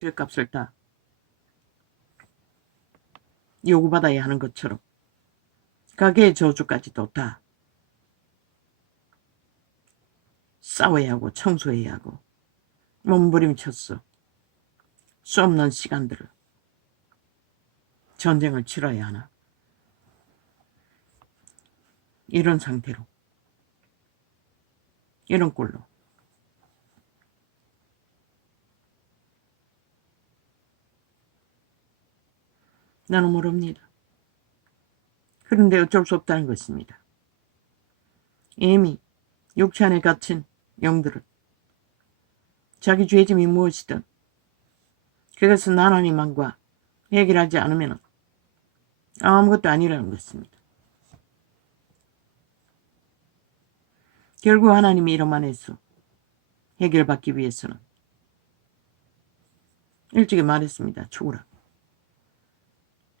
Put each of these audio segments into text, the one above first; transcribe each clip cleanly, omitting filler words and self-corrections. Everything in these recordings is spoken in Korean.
죄값을 다 요구받아야 하는 것처럼 가게의 저주까지도 다 싸워야 하고 청소해야 하고 몸부림쳤어. 수 없는 시간들을 전쟁을 치러야 하나. 이런 상태로 이런 꼴로 나는 모릅니다. 그런데 어쩔 수 없다는 것입니다. 이미 육체 안에 갇힌 영들을 자기 죄짐이 무엇이든 그것은 하나님과 해결하지 않으면 아무것도 아니라는 것입니다. 결국 하나님이 이름 안에서 해결받기 위해서는 일찍이 말했습니다. 죽으라.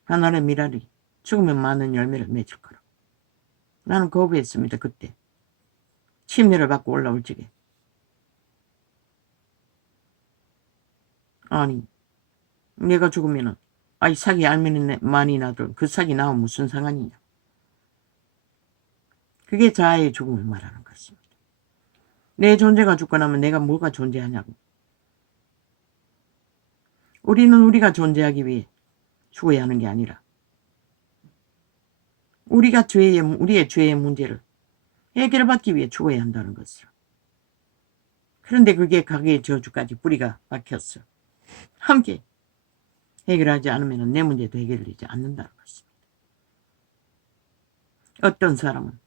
하늘의 미랄이 죽으면 많은 열매를 맺을 거라. 나는 거부했습니다. 그때 침례를 받고 올라올 적에. 아니 내가 죽으면은 아이 삭이 알면은 많이 나도 그 삭이 나오면 무슨 상관이냐. 그게 자아의 죽음을 말하는 것입니다. 내 존재가 죽고 나면 내가 뭐가 존재하냐고. 우리는 우리가 존재하기 위해 죽어야 하는 게 아니라 우리의 죄의 문제를 해결받기 위해 죽어야 한다는 것을. 그런데 그게 가게의 저주까지 뿌리가 박혔어. 함께 해결하지 않으면 내 문제도 해결되지 않는다는 것입니다. 어떤 사람은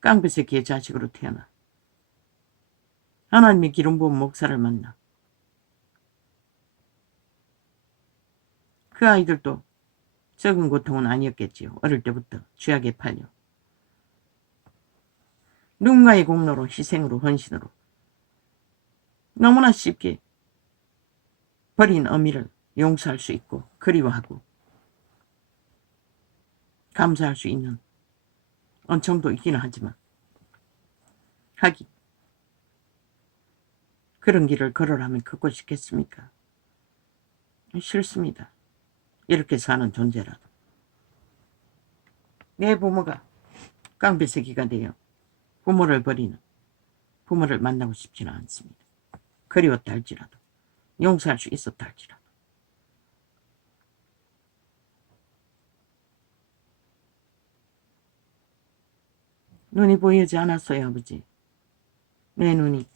깡패새끼의 자식으로 태어나 하나님의 기름 부은 목사를 만나 그 아이들도 적은 고통은 아니었겠지요. 어릴 때부터 죄악에 팔려 누군가의 공로로 희생으로 헌신으로 너무나 쉽게 버린 어미를 용서할 수 있고 그리워하고 감사할 수 있는 은총도 있기는 하지만 그런 길을 걸으라면 걷고 싶겠습니까? 싫습니다. 이렇게 사는 존재라도. 내 부모가 깡패새끼가 되어 부모를 버리는 부모를 만나고 싶지는 않습니다. 그리웠다 할지라도 용서할 수 있었다 할지라도. 눈이 보이지 않았어요. 아버지. 내 눈이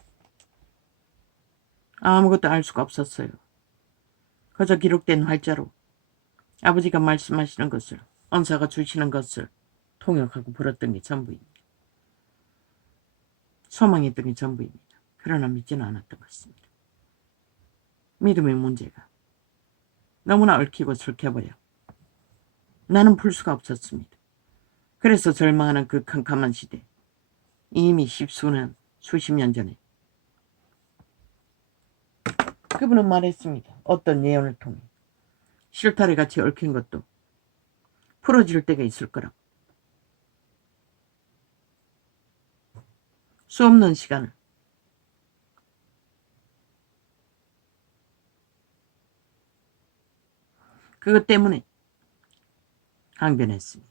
아무것도 알 수가 없었어요. 그저 기록된 활자로 아버지가 말씀하시는 것을 은사가 주시는 것을 통역하고 불었던 게 전부입니다. 소망했던 게 전부입니다. 그러나 믿지는 않았던 것입니다. 믿음의 문제가 너무나 얽히고 슬켜버려 나는 풀 수가 없었습니다. 그래서 절망하는 그 캄캄한 시대, 이미 수십 년 전에 그분은 말했습니다. 어떤 예언을 통해 실타래 같이 얽힌 것도 풀어질 때가 있을 거라고. 수 없는 시간을 그것 때문에 항변했습니다.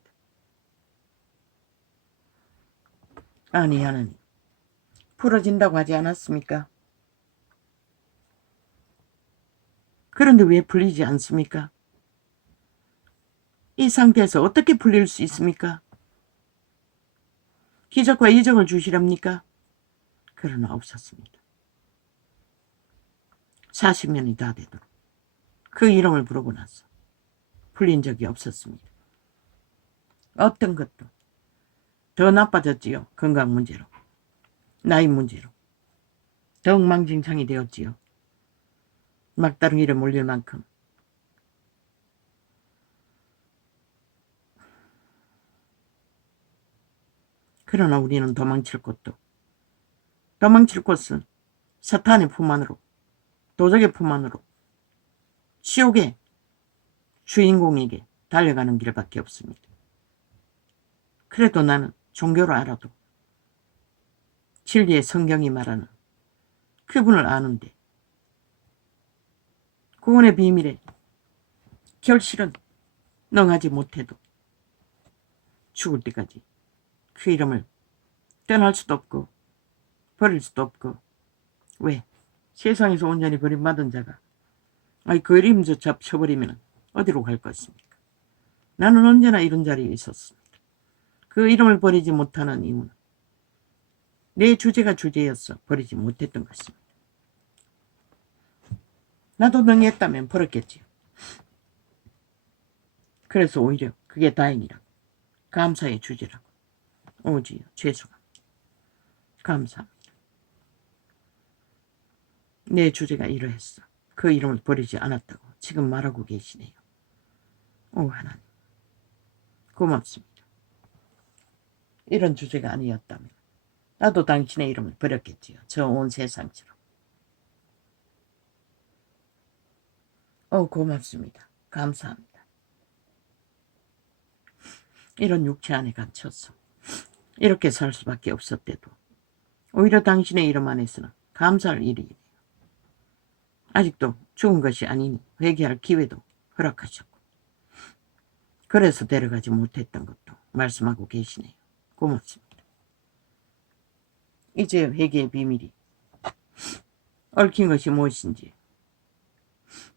아니 하나님, 풀어진다고 하지 않았습니까? 그런데 왜 풀리지 않습니까? 이 상태에서 어떻게 풀릴 수 있습니까? 기적과 이적을 주시렵니까? 그러나 없었습니다. 40년이 다 되도록 그 이름을 부르고 나서 풀린 적이 없었습니다. 어떤 것도 더 나빠졌지요. 건강 문제로, 나이 문제로 더 엉망진창이 되었지요. 막다른 몰릴 만큼. 그러나 우리는 도망칠 곳은 사탄의 품 안으로, 도적의 품 안으로, 지옥의 주인공에게 달려가는 길밖에 없습니다. 그래도 나는 종교를 알아도 진리의 성경이 말하는 그분을 아는데 구원의 비밀에 결실은 능하지 못해도 죽을 때까지 그 이름을 떠날 수도 없고 버릴 수도 없고. 왜? 세상에서 온전히 버림받은 자가 그 이름조차 쳐버리면 어디로 갈 것입니까? 나는 언제나 이런 자리에 있었습니다. 그 이름을 버리지 못하는 이유는 내 주제가 주제였어 버리지 못했던 것입니다. 나도 능했다면 버렸겠지요. 그래서 오히려 그게 다행이라고, 감사의 주제라고. 오지요, 죄송합니다. 감사합니다. 내 주제가 이러했어. 그 이름을 버리지 않았다고 지금 말하고 계시네요. 오 하나님, 고맙습니다. 이런 주제가 아니었다면 나도 당신의 이름을 버렸겠지요. 저 온 세상처럼. 고맙습니다. 감사합니다. 이런 육체 안에 갇혀서 이렇게 살 수밖에 없었대도 오히려 당신의 이름 안에서는 감사할 일이에요. 아직도 죽은 것이 아니니 회개할 기회도 허락하셨고, 그래서 데려가지 못했던 것도 말씀하고 계시네요. 고맙습니다. 이제 회개의 비밀이 얽힌 것이 무엇인지,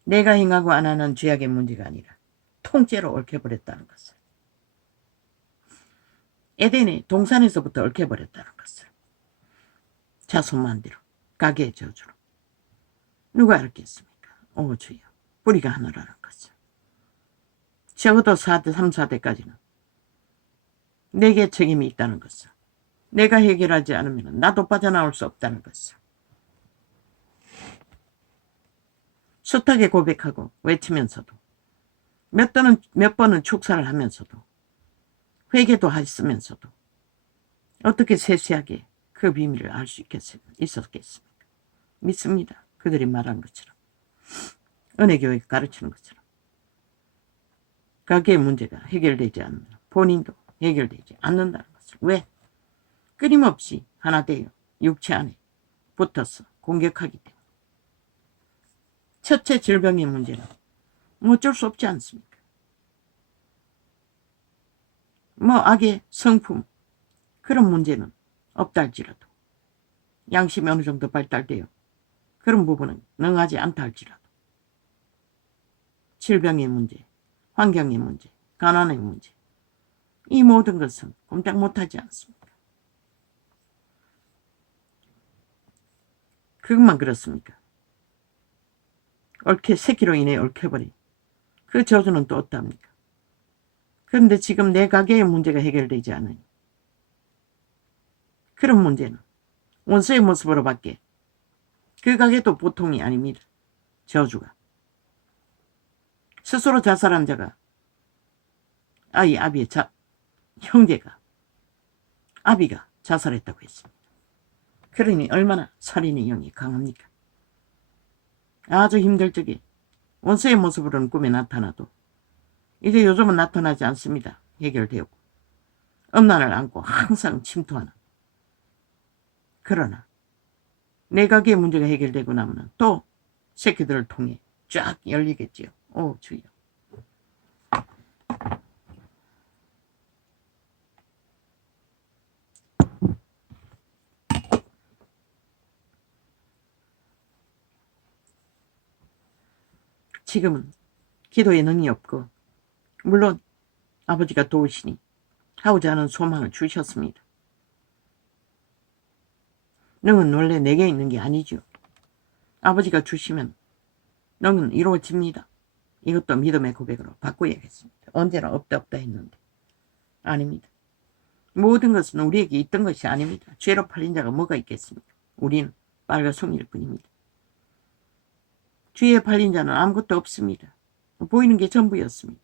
내가 행하고 안 하는 죄악의 문제가 아니라 통째로 얽혀버렸다는 것을, 에덴의 동산에서부터 얽혀버렸다는 것을, 자손만대로 가게의 저주로. 누가 알겠습니까? 오 주여, 뿌리가 하나라는 것을. 적어도 3, 4대까지는 내게 책임이 있다는 것을, 내가 해결하지 않으면 나도 빠져나올 수 없다는 것을 숱하게 고백하고 외치면서도, 몇 번은 축사를 하면서도, 회개도 했으면서도 어떻게 세세하게 그 비밀을 알 수 있었겠습니까? 믿습니다. 그들이 말한 것처럼, 은혜교회가 가르치는 것처럼 가게의 문제가 해결되지 않으면 본인도 해결되지 않는다는 것을. 왜? 끊임없이 하나 되어 육체 안에 붙어서 공격하기 때문에. 첫째 질병의 문제는 어쩔 수 없지 않습니까? 악의 성품, 그런 문제는 없다 할지라도, 양심이 어느 정도 발달되어 그런 부분은 능하지 않다 할지라도, 질병의 문제, 환경의 문제, 가난의 문제, 이 모든 것은 꼼짝 못하지 않습니다. 그것만 그렇습니까? 새끼로 인해 얽혀버린 그 저주는 또 어떠합니까? 그런데 지금 내 가게의 문제가 해결되지 않으니 그런 문제는 원수의 모습으로 밖에 그 가게도 보통이 아닙니다. 저주가. 스스로 자살한 자가 아비의 형제가, 아비가 자살했다고 했습니다. 그러니 얼마나 살인의 영이 강합니까? 아주 힘들 적에 원수의 모습으로는 꿈에 나타나도 이제 요즘은 나타나지 않습니다. 해결되었고 음란을 안고 항상 침투하는. 그러나 내 가게의 문제가 해결되고 나면 또 새끼들을 통해 쫙 열리겠지요. 오 주여. 지금은 기도에 능이 없고, 물론 아버지가 도우시니 하고자 하는 소망을 주셨습니다. 능은 원래 내게 있는 게 아니죠. 아버지가 주시면 능은 이루어집니다. 이것도 믿음의 고백으로 바꿔야겠습니다. 언제나 없다 했는데 아닙니다. 모든 것은 우리에게 있던 것이 아닙니다. 죄로 팔린 자가 뭐가 있겠습니까? 우리는 빨가송이일 뿐입니다. 죄에 팔린 자는 아무것도 없습니다. 보이는 게 전부였습니다.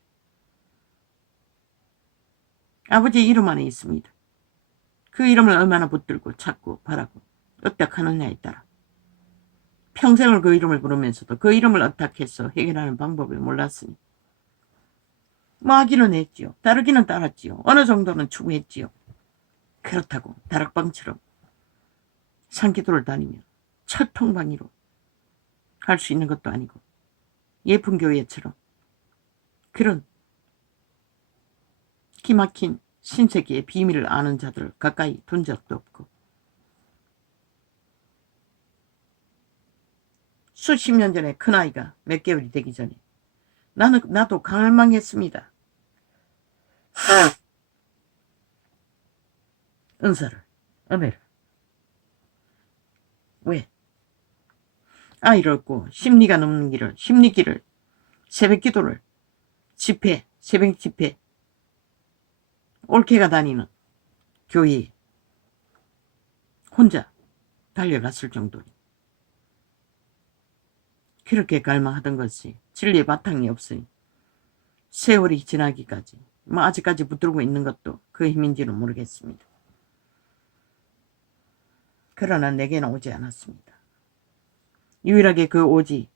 아버지의 이름 안에 있습니다. 그 이름을 얼마나 붙들고 찾고 바라고 어떡하느냐에 따라 평생을 그 이름을 부르면서도 그 이름을 어떻게해서 해결하는 방법을 몰랐으니 하기는 했지요. 따르기는 따랐지요. 어느 정도는 추구했지요. 그렇다고 다락방처럼 산기도를 다니며 철통방위로 할 수 있는 것도 아니고 예쁜 교회처럼 그런 기막힌 신세계의 비밀을 아는 자들을 가까이 둔 적도 없고 수십 년 전에 큰아이가 몇 개월이 되기 전에 나도 갈망했습니다. 은사를, 은혜를. 왜? 아이를 얻고 심리가 넘는 길을, 심리길을, 새벽기도를, 집회, 새벽 집회, 올케가 다니는 교회에 혼자 달려갔을 정도니 그렇게 갈망하던 것이 진리의 바탕이 없으니 세월이 지나기까지 아직까지 붙들고 있는 것도 그 힘인지는 모르겠습니다. 그러나 내게는 오지 않았습니다. 유일하게 그 오지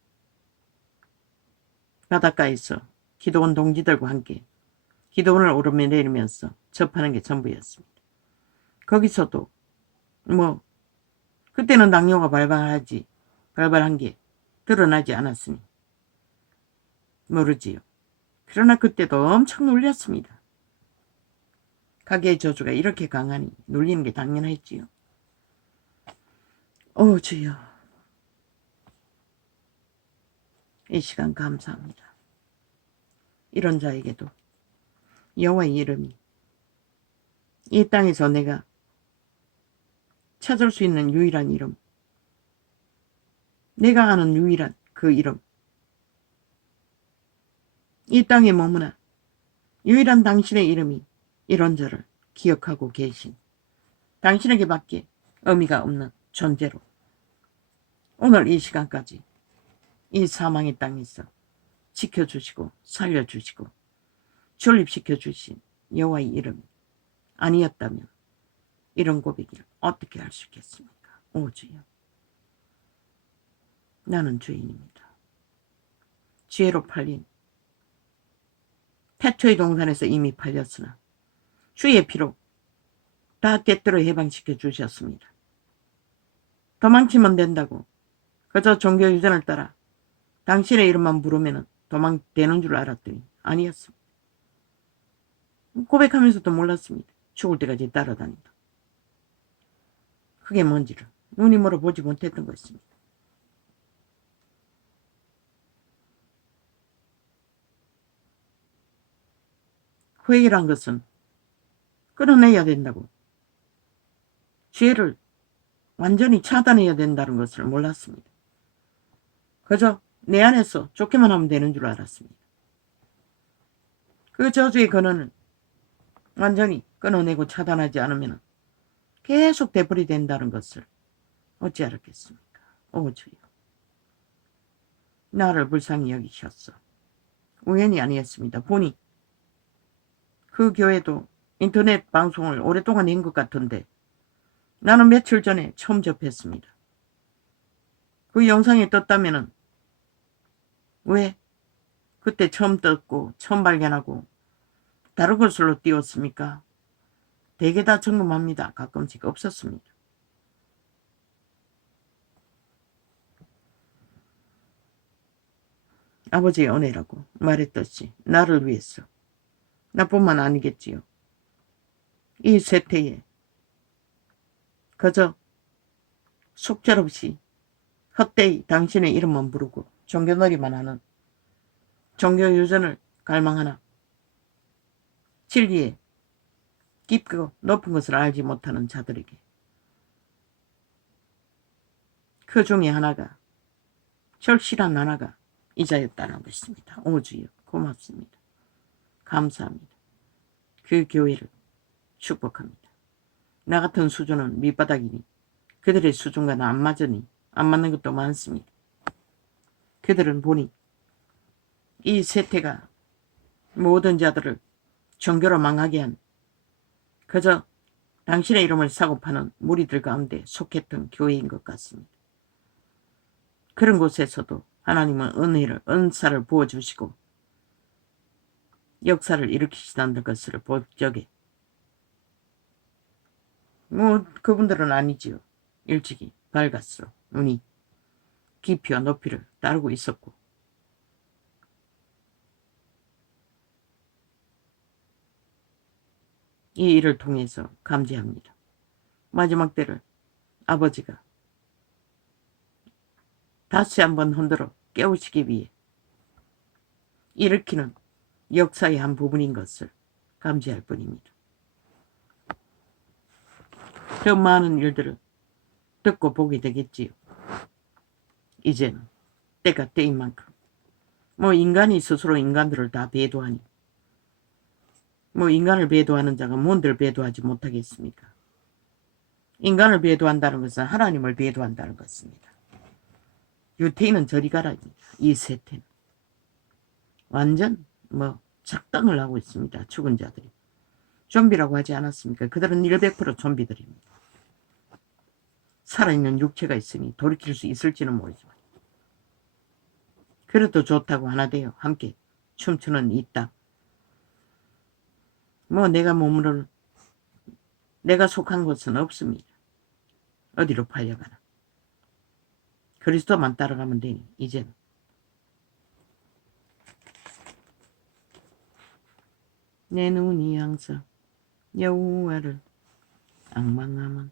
바닷가에서 기도원 동지들과 함께 기도원을 오르내리면서 접하는 게 전부였습니다. 거기서도 그때는 당뇨가 발발한 게 드러나지 않았으니 모르지요. 그러나 그때도 엄청 놀렸습니다. 가게의 저주가 이렇게 강하니 놀리는 게 당연했지요. 오 주여, 이 시간 감사합니다. 이런 자에게도 여호와의 이름이 이 땅에서 내가 찾을 수 있는 유일한 이름, 내가 아는 유일한 그 이름, 이 땅에 머무나 유일한 당신의 이름이 이런 자를 기억하고 계신 당신에게 밖에 의미가 없는 존재로 오늘 이 시간까지 이 사망의 땅에서 지켜주시고 살려주시고 존립시켜주신 여호와의 이름이 아니었다면 이런 고백을 어떻게 할 수 있겠습니까? 오 주여, 나는 죄인입니다. 죄로 팔린 태초의 동산에서 이미 팔렸으나 주의 피로 다 꿰뚫어 해방시켜 주셨습니다. 도망치면 된다고 그저 종교 유전을 따라 당신의 이름만 부르면 도망되는 줄 알았더니 아니었습니다. 고백하면서도 몰랐습니다. 죽을 때까지 따라다닌다. 그게 뭔지를 눈이 멀어 보지 못했던 것입니다. 회개란 것은 끊어내야 된다고, 죄를 완전히 차단해야 된다는 것을 몰랐습니다. 그저 내 안에서 쫓기만 하면 되는 줄 알았습니다. 그 저주의 근원을 완전히 끊어내고 차단하지 않으면 계속 되풀이 된다는 것을 어찌 알았겠습니까? 오 주여, 나를 불쌍히 여기셨어. 우연이 아니었습니다. 보니 그 교회도 인터넷 방송을 오랫동안 낸 것 같은데 나는 며칠 전에 처음 접했습니다. 그 영상이 떴다면은 왜 그때 처음 떴고 처음 발견하고 다른 것으로 띄웠습니까? 대개 다 점검합니다. 가끔씩 없었습니다. 아버지의 은혜라고 말했듯이 나를 위해서, 나뿐만 아니겠지요. 이 세태에 그저 속절없이 헛되이 당신의 이름만 부르고 종교놀이만 하는, 종교 유전을 갈망하나 진리에 깊고 높은 것을 알지 못하는 자들에게 그 중에 하나가, 절실한 하나가 이자였다는 것입니다. 오 주여, 고맙습니다. 감사합니다. 그 교회를 축복합니다. 나 같은 수준은 밑바닥이니 그들의 수준과는 안 맞는 것도 많습니다. 그들은 보니 이 세태가 모든 자들을 종교로 망하게 한 그저 당신의 이름을 사고 파는 무리들 가운데 속했던 교회인 것 같습니다. 그런 곳에서도 하나님은 은사를 부어주시고 역사를 일으키시다는 것을 볼 적에 그분들은 아니지요. 일찍이 밝았어. 눈이 깊이와 높이를 따르고 있었고 이 일을 통해서 감지합니다. 마지막 때를 아버지가 다시 한번 흔들어 깨우시기 위해 일으키는 역사의 한 부분인 것을 감지할 뿐입니다. 더 많은 일들을 듣고 보게 되겠지요. 이제는 때가 때인 만큼 인간이 스스로 인간들을 다 배도하니 인간을 배도하는 자가 뭔들 배도하지 못하겠습니까? 인간을 배도한다는 것은 하나님을 배도한다는 것입니다. 유태인은 저리 가라입니다. 이 세태는 완전 작당을 하고 있습니다. 죽은 자들이. 좀비라고 하지 않았습니까? 그들은 100% 좀비들입니다. 살아있는 육체가 있으니 돌이킬 수 있을지는 모르지만 그래도 좋다고 하나되어 함께 춤추는 이 땅. 내가 속한 곳은 없습니다. 어디로 팔려가나. 그리스도만 따라가면 되니 이제는. 내 눈이 항상 여호와를 앙망하면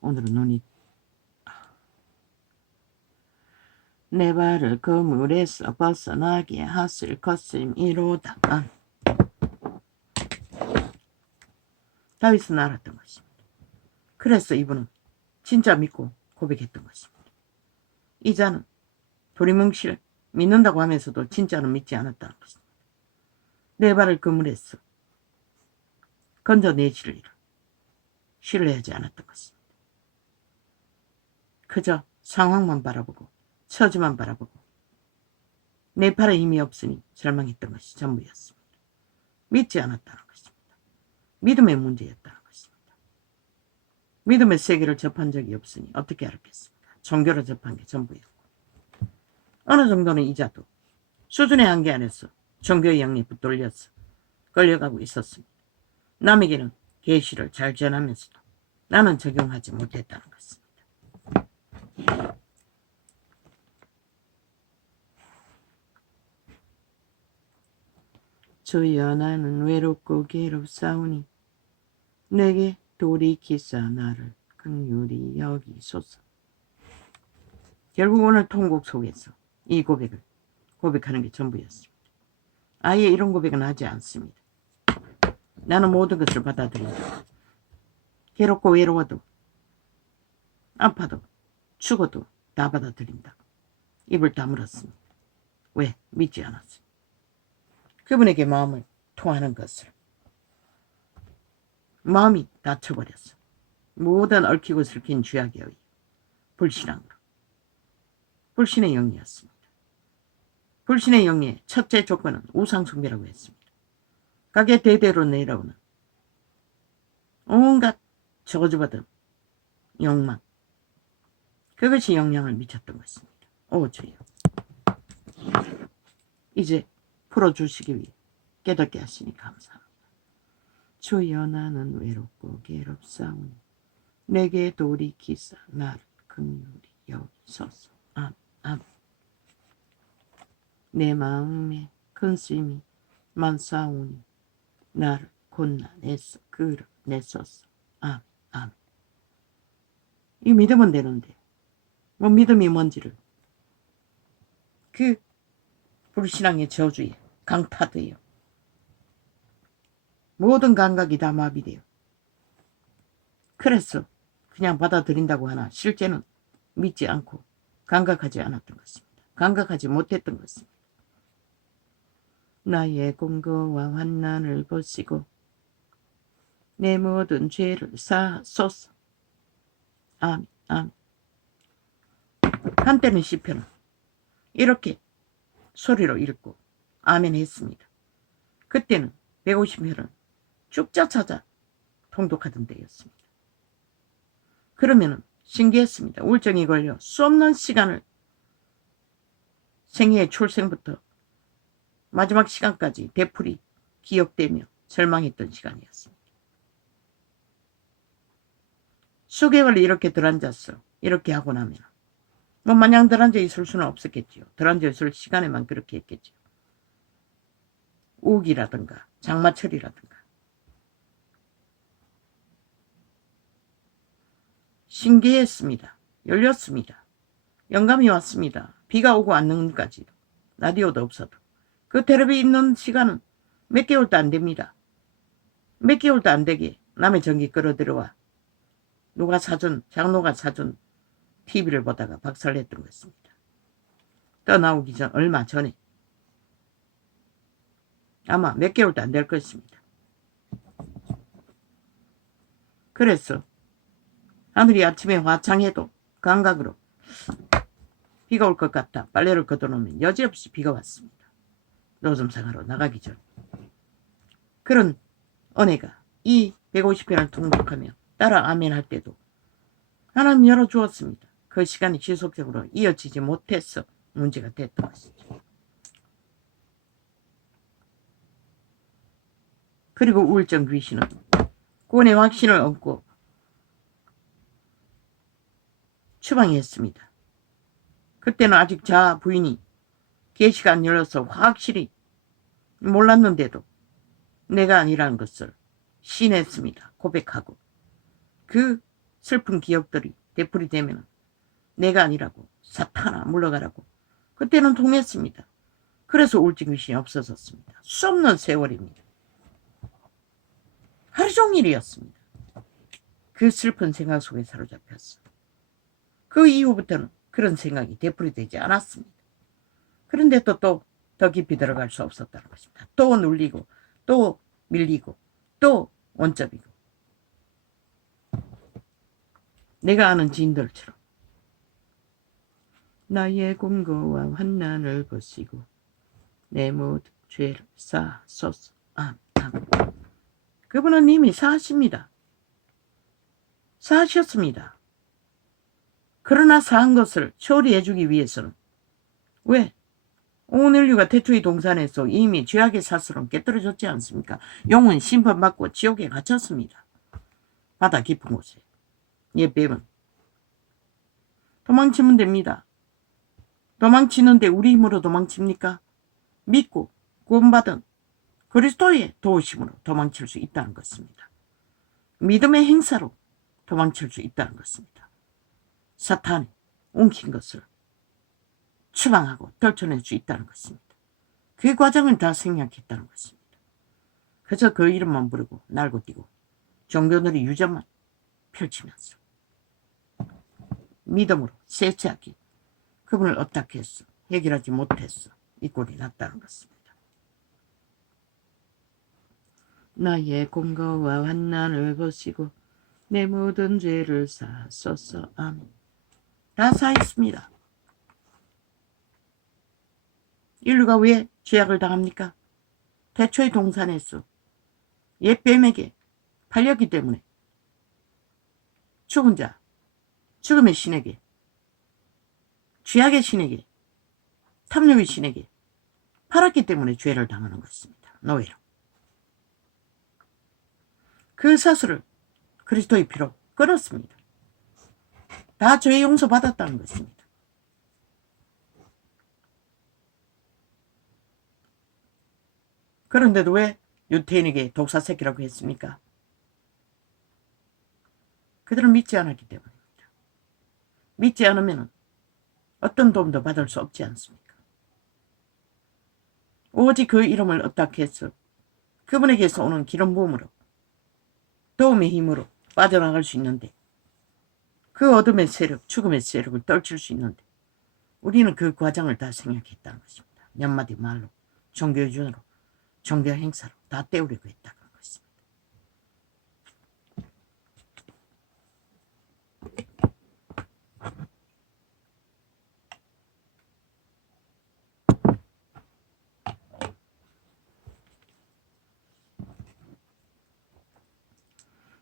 오늘은 눈이 내 발을 그물에서 벗어나게 하실 것임이로다. 다윗은 알았던 것입니다. 그래서 이분은 진짜 믿고 고백했던 것입니다. 이 자는 도리뭉실 믿는다고 하면서도 진짜는 믿지 않았다는 것입니다. 내 발을 그물에서 건져내시리라 신뢰하지 않았던 것입니다. 그저 상황만 바라보고 처지만 바라보고 내 팔에 힘이 없으니 절망했던 것이 전부였습니다. 믿지 않았다는 것입니다. 믿음의 문제였다는 것입니다. 믿음의 세계를 접한 적이 없으니 어떻게 알았겠습니까? 종교를 접한 게 전부였고 어느 정도는 이자도 수준의 한계 안에서 종교의 영에 붙들려서 끌려가고 있었습니다. 남에게는 계시를 잘 전하면서도 나는 적용하지 못했다는 것입니다. 주여 나는 외롭고 괴롭사오니 내게 돌이키사 나를 긍휼히 여기소서. 결국 오늘 통곡 속에서 이 고백을 고백하는 게 전부였습니다. 아예 이런 고백은 하지 않습니다. 나는 모든 것을 받아들인다. 괴롭고 외로워도 아파도 죽어도 다 받아들인다. 입을 다물었습니다. 왜? 믿지 않았습니다. 그분에게 마음을 토하는 것을. 마음이 닫혀버렸어. 모든 얽히고 슬킨 죄악에 의해 불신앙으로. 불신의 영이었습니다. 불신의 영의 첫째 조건은 우상숭배라고 했습니다. 가게 대대로 내려오는 온갖 저주받은 욕망. 그것이 영향을 미쳤던 것입니다. 오 주여. 이제 풀어주시기 위해 깨닫게 하시니 감사합니다. 주여 나는 외롭고 괴롭사오니 내게 돌이키사 나를 긍휼히 여기소서. 아멘. 내 마음에 근심이 많사오니 나를 곤란해서 끌어내소서. 아멘. 이 믿으면 되는데 믿음이 뭔지를 그 불신앙의 저주에 강타되어 모든 감각이 다 마비돼요. 그래서 그냥 받아들인다고 하나 실제는 믿지 않고 감각하지 않았던 것입니다. 감각하지 못했던 것입니다. 나의 공고와 환난을 보시고 내 모든 죄를 사하소서. 아멘. 한때는 시편은 이렇게 소리로 읽고 아멘 했습니다. 그때는 150회를 쭉자 찾아 통독하던 때였습니다. 그러면은 신기했습니다. 우울증이 걸려 수없는 시간을 생애의 출생부터 마지막 시간까지 되풀이 기억되며 절망했던 시간이었습니다. 수개월 이렇게 들앉았어. 이렇게 하고 나면 뭐 마냥 들앉아 있을 수는 없었겠지요. 들앉아 있을 시간에만 그렇게 했겠지요. 우기라든가 장마철이라든가. 신기했습니다. 열렸습니다. 영감이 왔습니다. 비가 오고 안는까지도 라디오도 없어도 그 텔레비 있는 시간은 몇 개월도 안 됩니다. 몇 개월도 안 되게 남의 전기 끌어들여와 누가 사준 장로가 사준 TV를 보다가 박살냈던 것입니다. 떠나오기 전 얼마 전에 아마 몇 개월도 안 될 것입니다. 그래서 하늘이 아침에 화창해도 감각으로 비가 올 것 같다. 빨래를 걷어놓으면 여지없이 비가 왔습니다. 노점상하러 나가기 전. 그런 은혜가 이 150편을 통독하며 따라 아멘 할 때도 하나님 열어주었습니다. 그 시간이 지속적으로 이어지지 못해서 문제가 됐던 것이죠. 그리고 우울증 귀신은 구원의 확신을 얻고 추방했습니다. 그때는 아직 자 부인이 계시가 안 열려서 확실히 몰랐는데도 내가 아니라는 것을 시인했습니다. 고백하고 그 슬픈 기억들이 되풀이되면 내가 아니라고 사탄아 물러가라고 그때는 통했습니다. 그래서 우울증 귀신이 없어졌습니다. 수없는 세월입니다. 하루 종일이었습니다. 그 슬픈 생각 속에 사로잡혔어. 그 이후부터는 그런 생각이 되풀이되지 않았습니다. 그런데 또 더 깊이 들어갈 수 없었다는 것입니다. 또 눌리고 또 밀리고 또 원점이고 내가 아는 지인들처럼 나의 공고와 환난을 보시고 내 모든 죄를 사소서. 그분은 이미 사하십니다. 사하셨습니다. 그러나 사한 것을 처리해주기 위해서는 왜? 온 인류가 태초의 동산에서 이미 죄악의 사슬은 깨뜨려졌지 않습니까? 영은 심판받고 지옥에 갇혔습니다. 바다 깊은 곳에. 옛 뱀은 도망치면 됩니다. 도망치는데 우리 힘으로 도망칩니까? 믿고 구원받은 그리스도의 도우심으로 도망칠 수 있다는 것입니다. 믿음의 행사로 도망칠 수 있다는 것입니다. 사탄이 옮긴 것을 추방하고 떨쳐낼 수 있다는 것입니다. 그 과정을 다 생략했다는 것입니다. 그저 그 이름만 부르고 날고 뛰고 종교들이 유전만 펼치면서 믿음으로 세차하게 그분을 어떻게 했어? 해결하지 못했어. 이 꼴이 났다는 것입니다. 나의 공고와 환난을 보시고 내 모든 죄를 사소서. 아멘. 다 사했습니다. 인류가 왜 죄악을 당합니까? 태초의 동산에서 옛 뱀에게 팔렸기 때문에 죽은 자, 죽음의 신에게, 죄악의 신에게, 탐욕의 신에게 팔았기 때문에 죄를 당하는 것입니다. 노예로. 그 사슬을 그리스도의 피로 끊었습니다. 다 죄의 용서 받았다는 것입니다. 그런데도 왜 유태인에게 독사새끼라고 했습니까? 그들은 믿지 않았기 때문입니다. 믿지 않으면 어떤 도움도 받을 수 없지 않습니까? 오직 그 이름을 어떻게 해서 그분에게서 오는 기름 부음으로 도움의 힘으로 빠져나갈 수 있는데 그 어둠의 세력, 죽음의 세력을 떨칠 수 있는데 우리는 그 과정을 다 생략했다는 것입니다. 몇 마디 말로, 종교주의로, 종교 행사로 다 때우려고 했다는 것입니다.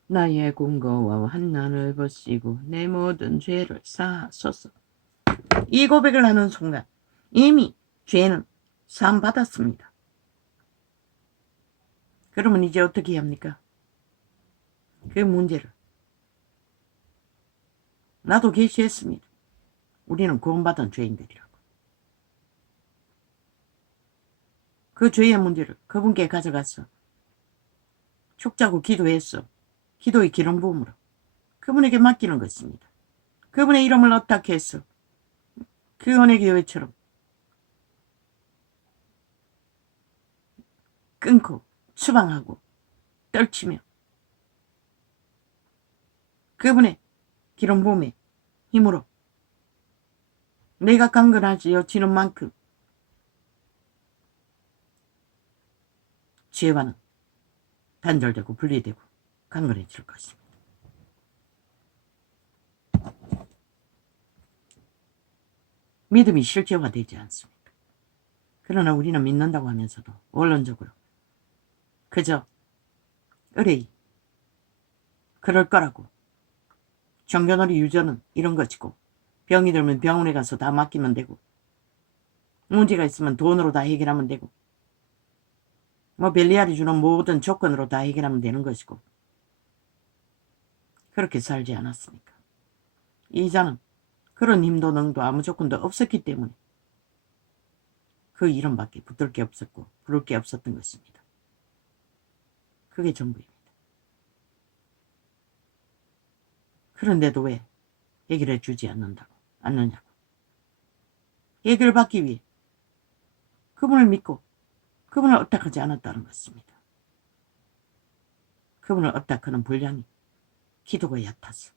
나의 공고와 환난을 보시고 내 모든 죄를 사하소서. 이 고백을 하는 순간 이미 죄는 사함받았습니다. 그러면 이제 어떻게 해야 합니까? 그 문제를 나도 계시했습니다. 우리는 구원받은 죄인들이라고. 그 죄의 문제를 그분께 가져갔어. 축자고 기도했어. 기도의 기름 부음으로 그분에게 맡기는 것입니다. 그분의 이름을 어떻게 했어? 그 은혜 교회처럼 끊고 추방하고 떨치며 그분의 기름 부음의 힘으로 내가 강건하지 여치는 만큼 죄와는 단절되고 분리되고 강건해질 것입니다. 믿음이 실제화되지 않습니다. 그러나 우리는 믿는다고 하면서도 원론적으로 그저 의뢰이 그럴 거라고 종교놀이 유저는 이런 것이고 병이 들면 병원에 가서 다 맡기면 되고 문제가 있으면 돈으로 다 해결하면 되고 뭐 벨리알이 주는 모든 조건으로 다 해결하면 되는 것이고 그렇게 살지 않았습니까? 이자는 그런 힘도 능도 아무 조건도 없었기 때문에 그 이름밖에 붙들 게 없었고 부를 게 없었던 것입니다. 그게 전부입니다. 그런데도 왜 해결해 주지 않느냐고. 해결받기 위해 그분을 믿고 그분을 업닥하지 않았다는 것입니다. 그분을 업닥하는 분량이 기도가 얕아서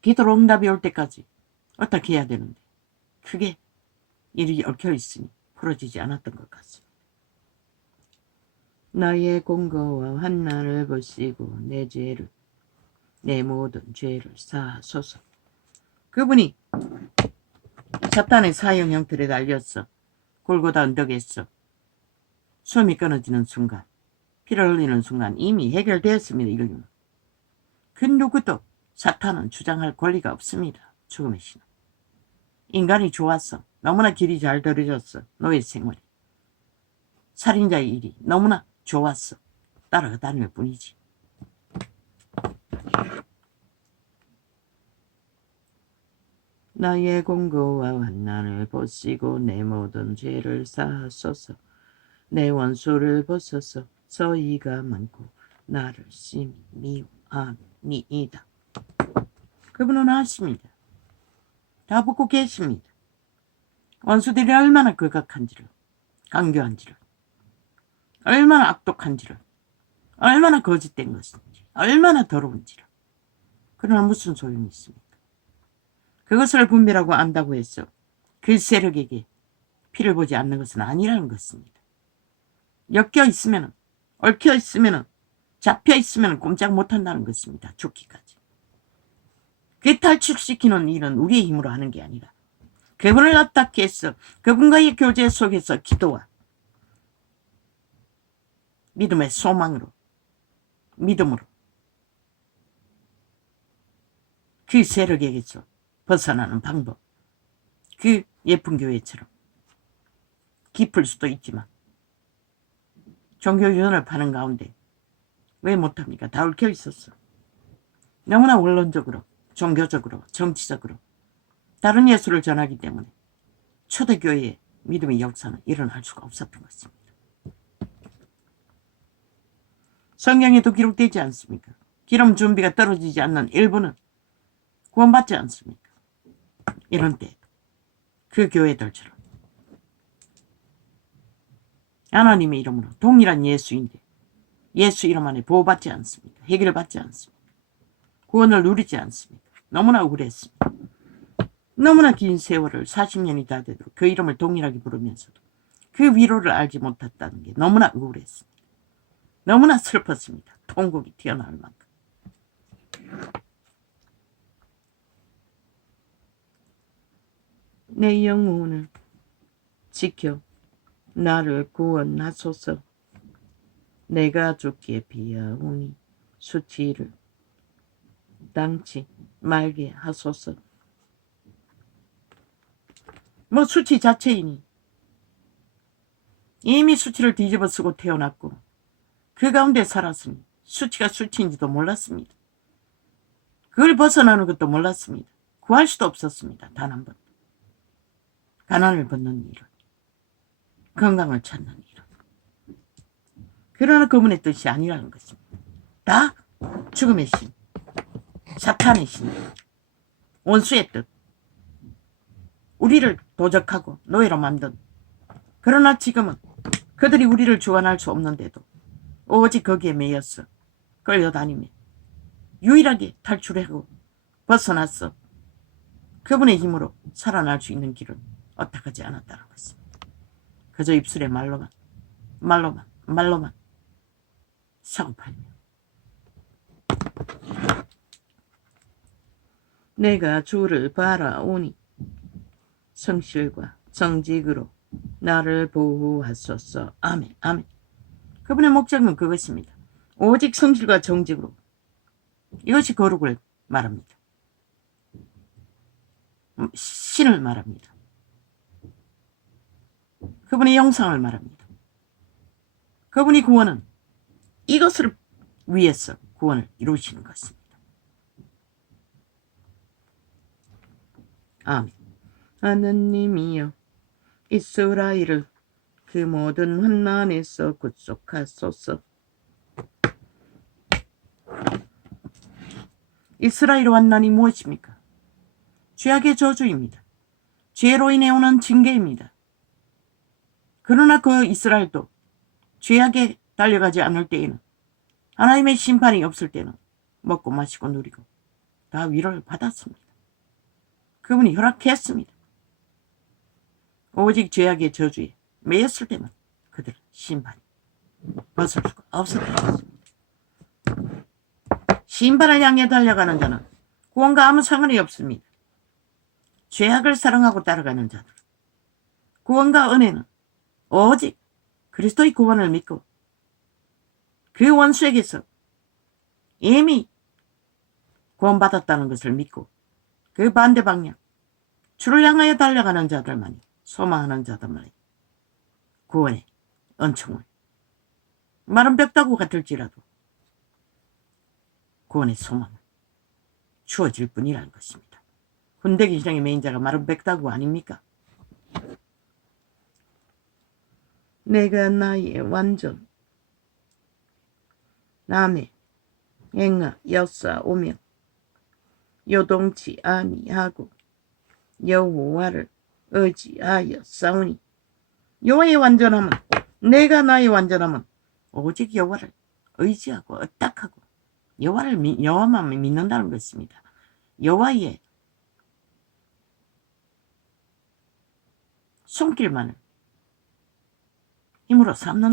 기도로 응답이 올 때까지 어떻게 해야 되는데 그게 일이 얽혀있으니 풀어지지 않았던 것 같습니다. 나의 공고와 환난을 보시고 내 모든 죄를 사하소서. 그분이 사탄의 사형 형틀에 달렸어. 골고다 언덕에서 숨이 끊어지는 순간 피를 흘리는 순간 이미 해결되었습니다. 이거는. 그 누구도 사탄은 주장할 권리가 없습니다. 죽음의 신은. 인간이 좋았어. 너무나 길이 잘 들어졌어. 너의 생활이. 살인자의 일이 너무나 좋았어. 따라다닐 뿐이지. 나의 공고와 환난을 보시고 내 모든 죄를 사하소서. 내 원수를 보소서. 저희가 많고 나를 심히 미워하니이다. 그분은 아십니다. 다 붙고 계십니다. 원수들이 얼마나 극악한지를, 강교한지를, 얼마나 악독한지를, 얼마나 거짓된 것인지, 얼마나 더러운지를. 그러나 무슨 소용이 있습니까? 그것을 분별하고 안다고 해서 그 세력에게 피를 보지 않는 것은 아니라는 것입니다. 엮여 있으면, 얽혀 있으면, 잡혀 있으면 꼼짝 못한다는 것입니다. 죽기까지. 그 탈출시키는 일은 우리의 힘으로 하는 게 아니라 그분을 어떻게 해서 그분과의 교제 속에서 기도와 믿음의 소망으로 믿음으로 그 세력에게서 벗어나는 방법. 그 예쁜 교회처럼 깊을 수도 있지만 종교 유언을 파는 가운데 왜 못합니까? 다 얽혀 있었어. 너무나 원론적으로, 종교적으로, 정치적으로 다른 예수를 전하기 때문에 초대교회의 믿음의 역사는 일어날 수가 없었던 것입니다. 성경에도 기록되지 않습니까? 기름 준비가 떨어지지 않는 일부는 구원받지 않습니까? 이런 때 그 교회들처럼 하나님의 이름으로 동일한 예수인데 예수 이름 안에 보호받지 않습니까? 해결받지 않습니까? 구원을 누리지 않습니까? 너무나 억울했습니다. 너무나 긴 세월을 40년이 다 되도록 그 이름을 동일하게 부르면서도 그 위로를 알지 못했다는 게 너무나 억울했습니다. 너무나 슬펐습니다. 통곡이 튀어나올 만큼. 내 영혼을 지켜 나를 구원하소서. 내가 죽게 비하오니 수치를 당치 말게 하소서. 뭐 수치 자체이니 이미 수치를 뒤집어 쓰고 태어났고 그 가운데 살았으니 수치가 수치인지도 몰랐습니다. 그걸 벗어나는 것도 몰랐습니다. 구할 수도 없었습니다. 단 한 번. 가난을 벗는 일은, 건강을 찾는 일은. 그러나 그분의 뜻이 아니라는 것입니다. 다 죽음의 신, 사탄의 신, 원수의 뜻, 우리를 도적하고 노예로 만든. 그러나 지금은 그들이 우리를 주관할 수 없는데도 오직 거기에 매여서 끌려다니며 유일하게 탈출하고 벗어났어. 그분의 힘으로 살아날 수 있는 길은 어떡하지 않았다는 것입니다. 그저 입술에 말로만 사고팔며 내가 주를 바라오니 성실과 정직으로 나를 보호하소서. 아멘. 아멘. 그분의 목적은 그것입니다. 오직 성실과 정직으로. 이것이 거룩을 말합니다. 신을 말합니다. 그분의 영상을 말합니다. 그분이 구원은 이것을 위해서 구원을 이루시는 것입니다. 아멘. 하느님이여 이스라엘을 그 모든 환난에서 구속하소서. 이스라엘의 환난이 무엇입니까? 죄악의 저주입니다. 죄로 인해 오는 징계입니다. 그러나 그 이스라엘도 죄악에 달려가지 않을 때에는, 하나님의 심판이 없을 때는 먹고 마시고 누리고 다 위로를 받았습니다. 그분이 허락했습니다. 오직 죄악의 저주에 매였을 때만 그들은 심판이 벗을 수가 없었던 것입니다. 심판을 향해 달려가는 자는 구원과 아무 상관이 없습니다. 죄악을 사랑하고 따라가는 자들, 구원과 은혜는 오직 그리스도의 구원을 믿고 그 원수에게서 이미 구원받았다는 것을 믿고 그 반대 방향, 주를 향하여 달려가는 자들만이, 소망하는 자들만이 구원의 은총을, 마른 벽다구 같을지라도 구원의 소망을 주어질 뿐이라는 것입니다. 훈대기 시장의 메인자가 마른 벽다구 아닙니까? 내가 나의 완전 남의 행하 여사오며 요동치 아니하고 여호와를 의지하여 싸우니. 여호와의 완전함은, 내가 나의 완전함은 오직 여호와를 의지하고 의탁하고 여호와만 믿는다는 것입니다. 여호와의 손길만을 힘으로 삼는다.